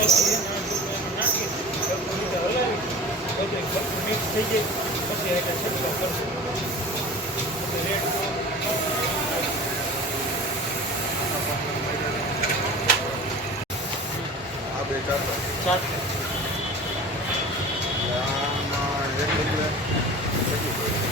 પછી એને નાખી હલાવી બધું મિક્સ થઈ જાય પછી એટલે છંટકાવ કરશું રેડ આ બે ચાર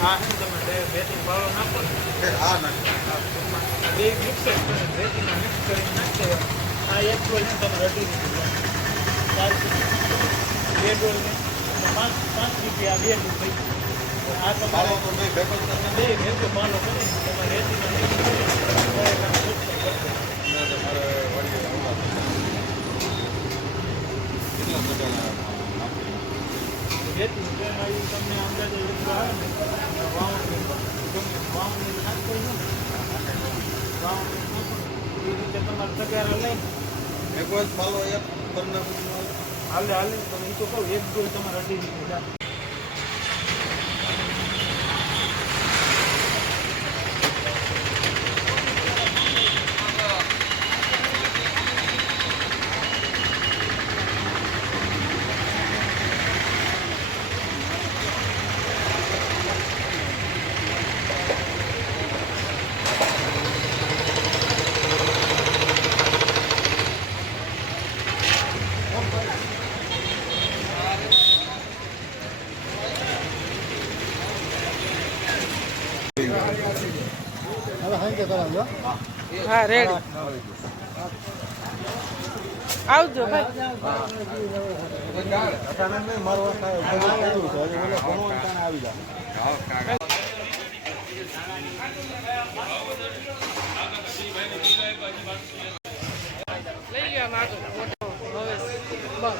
હા તમે બેથી પાળો નાખો હા ના બે મિક્સ કરી બેથી મિક્સ કરીને નાખી દેવા આ એક ડોલ ને તમે રડી દીધું 4 બે ડોલ ને 5 રૂપિયા 2 રૂપિયા આ તમારો તો નહીં ભેગો બે ભેગો પાલો કરી તમારે રેતીમાં મિક્સ કરી તમારે વળી કેટલા બધા રેતી તમને અંદાજે એટલું આવે ને વાવણી નાખતો ને વાવણી નાખો એ રીતે તમારે તગારા લઈને એક જ પાલો એક પરના હાલે તમે એ તો કહું એક ડોલ તમારે અઢી દીધી હા રેડી આવજો ભાઈ લઈ ગયા માગો હવે બસ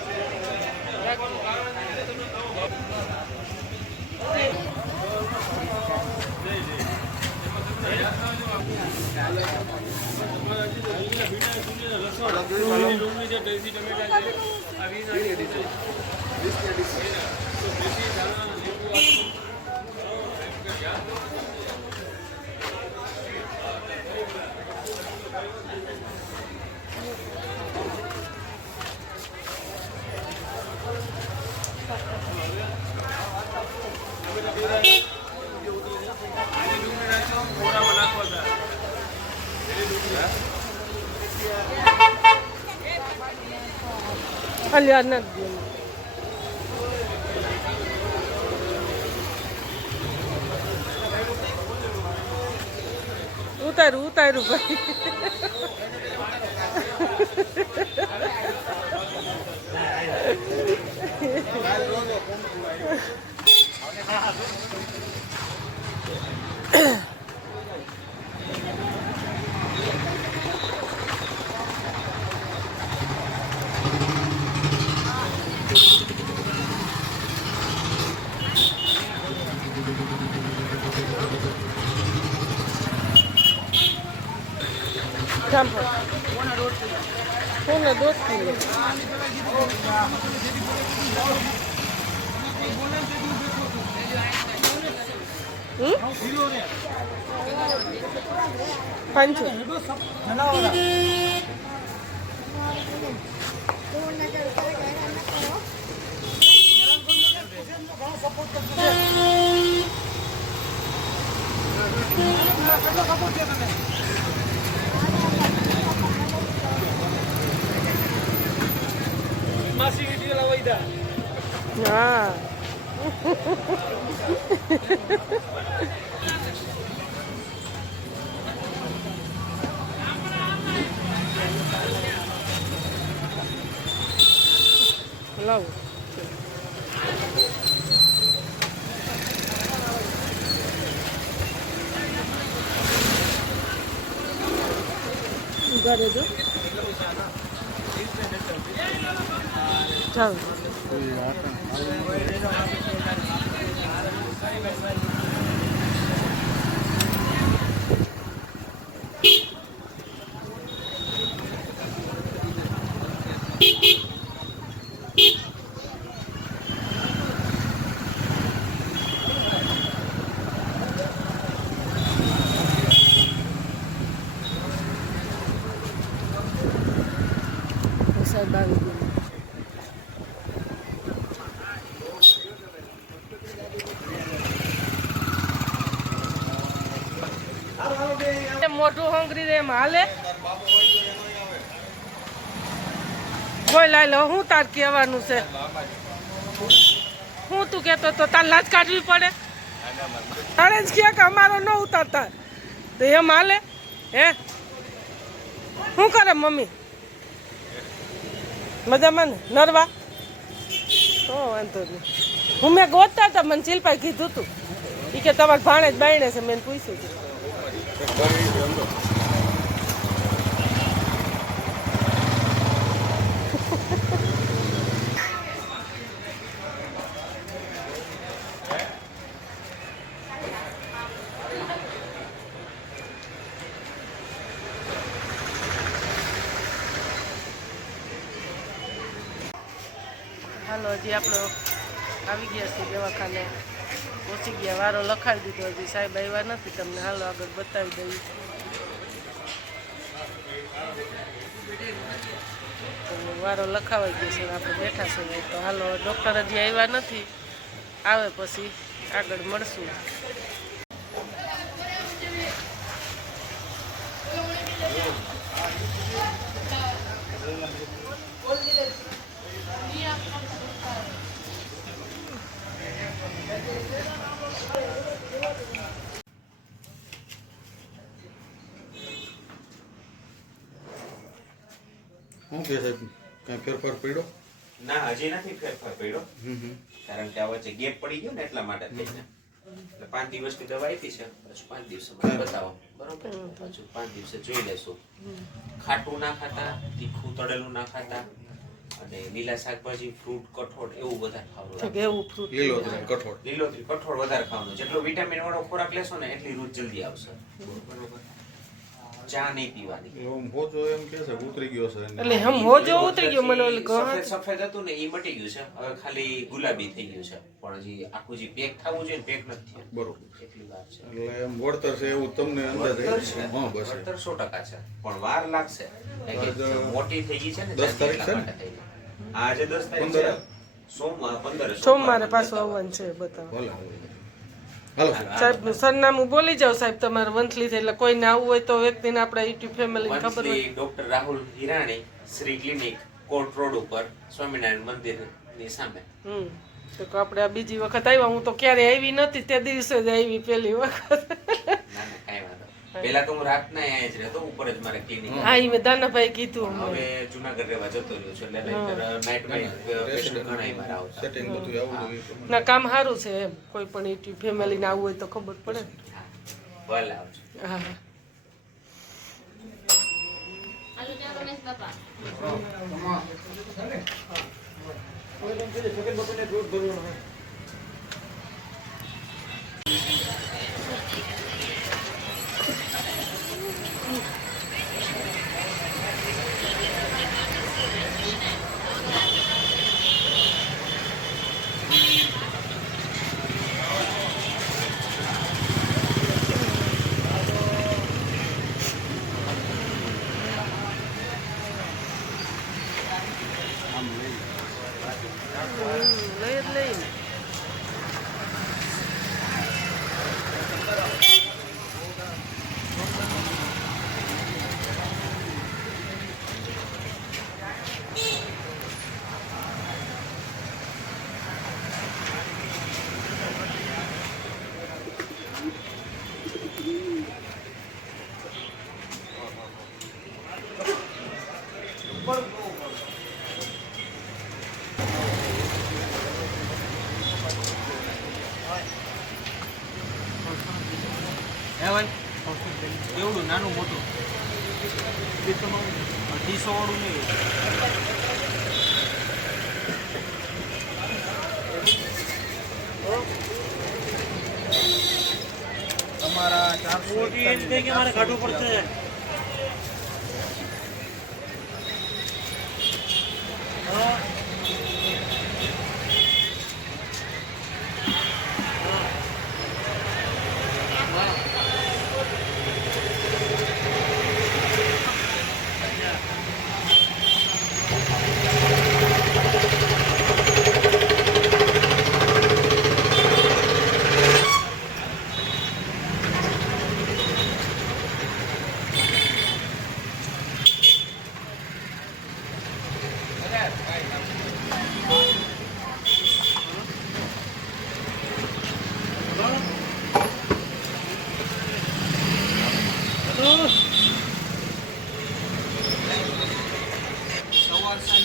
અલ્યા નથી ઉતારું ભાઈ Pone 2 kilos. Pancho. Masih video lah Waida. Nah. Hello. Udah ada tuh. Ciao. Saya baru કોંગરી રે એમ હાલે તાર બાબુ હોય તો એનોય આવે બોલ લો હું તાર કહેવાનું છે હું તું કહેતો તો તાર લાજ કાઢવી પડે તારે જ કહે કે અમારો ન ઉતારતા તો એમ હાલે હે શું કરે મમ્મી મજામાં ને નરવા તો વાંધો નહીં હું મેં ગોતતા હતા મને શિલ્પાએ કીધું હતું એ કે તમારે ભાણે જ બાયણે છે મેં પૂછ્યું હતું હાલો હજી આપણે આવી ગયા છીએ દવાખાને પહોંચી ગયા વારો લખાવી દીધો હજી સાહેબ આવ્યા નથી તમને હાલો આગળ બતાવી દઈએ વારો લખાવાઈ ગયો છે આપણે બેઠા છીએ તો હાલો ડૉક્ટર હજી આવ્યા નથી આવે પછી આગળ મળશું શું કે સાહેબ કઈ ફેરફાર પડ્યો ના હજી નથી ફેરફાર પડ્યો કારણ કે આ વચ્ચે ગેપ પડી ગયો ને એટલા માટે થઈને એટલે 5 દિવસની દવા આપી છે પછી 5 દિવસમાં બતાવો બરોબર પછી 5 દિવસે જોઈ લેશું ખાટું ના ખાતા તીખું તળેલું ના ખાતા અને લીલા શાકભાજી ફ્રૂટ કઠોળ એવું વધારે ખાવાનું એવું ફ્રૂટ લીલોતરી કઠોળ લીલોતરી કઠોળ વધારે ખાવાનું જેટલો વિટામિન વાળો ખોરાક લેશો ને એટલી રૂચ જલ્દી આવશે બરોબર ચા નહીં પીવાની એમ હોજો એમ કે છે ઉતરી ગયો છે એટલે હમ હોજો ઉતરી ગયો મને ઓલી સફેદ સફેદ હતું ને એ મટી ગયું છે હવે ખાલી ગુલાબી થઈ ગયું છે પણ હજી આખું જે પેક થવું જોઈએ ને પેક નથી થયું બરોબર એટલી વાર છે એટલે એમ વળતર છે એવું તમને અંદાજ હા બસ વળતર 100% છે પણ વાર લાગશે કારણ કે મોટી થઈ ગઈ છે ને 10 તારીખ છે ને? આજે 10 તારીખ છે સોમવાર 15 સોમવારે પાછું આવવાનું છે બતાવો ભલે હાલો સાહેબ સરનામું બોલી જાવ સાહેબ તમારે વંથલી થી એટલે કોઈને આવવું હોય તો વ્યક્તિને આપણા યુટ્યુબ ફેમિલીને ખબર હોય doctor Rahul Hirani Shri clinic court road ઉપર સ્વામિનારાયણ મંદિરની સામે તો આપણે આ બીજી વખત આવ્યા હું તો ક્યારે આવી નથી તે દિવસે જ આવી પહેલી વખત ના કાંઈ વાંધો પહેલા તો હું રાતના અહીંયા જ રહેતો ઉપર જ મારે ક્લિનિક હા એ મેં દાનાભાઈ કીધું હવે જુનાગઢ રહેવા જતો રહ્યો છું એટલે નાઇટમાં પેશન્ટ ઘણા મારા આવતા સેટિંગ બધું આવું જોઈએ ના કામ સારું છે એમ કોઈ પણ યુટ્યુબ ફેમિલીને આવવું હોય તો ખબર પડે ભલે આવજો હા લઈ જ લઈને એવડું નાનું મોટું 200 વાળું નહીં તમારા 400 કે મારે કાઢવું પડશે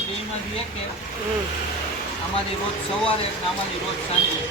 બેયમાંથી એક હમ. આમાંથી રોજ સવારે અને આમાંથી રોજ સાંજે.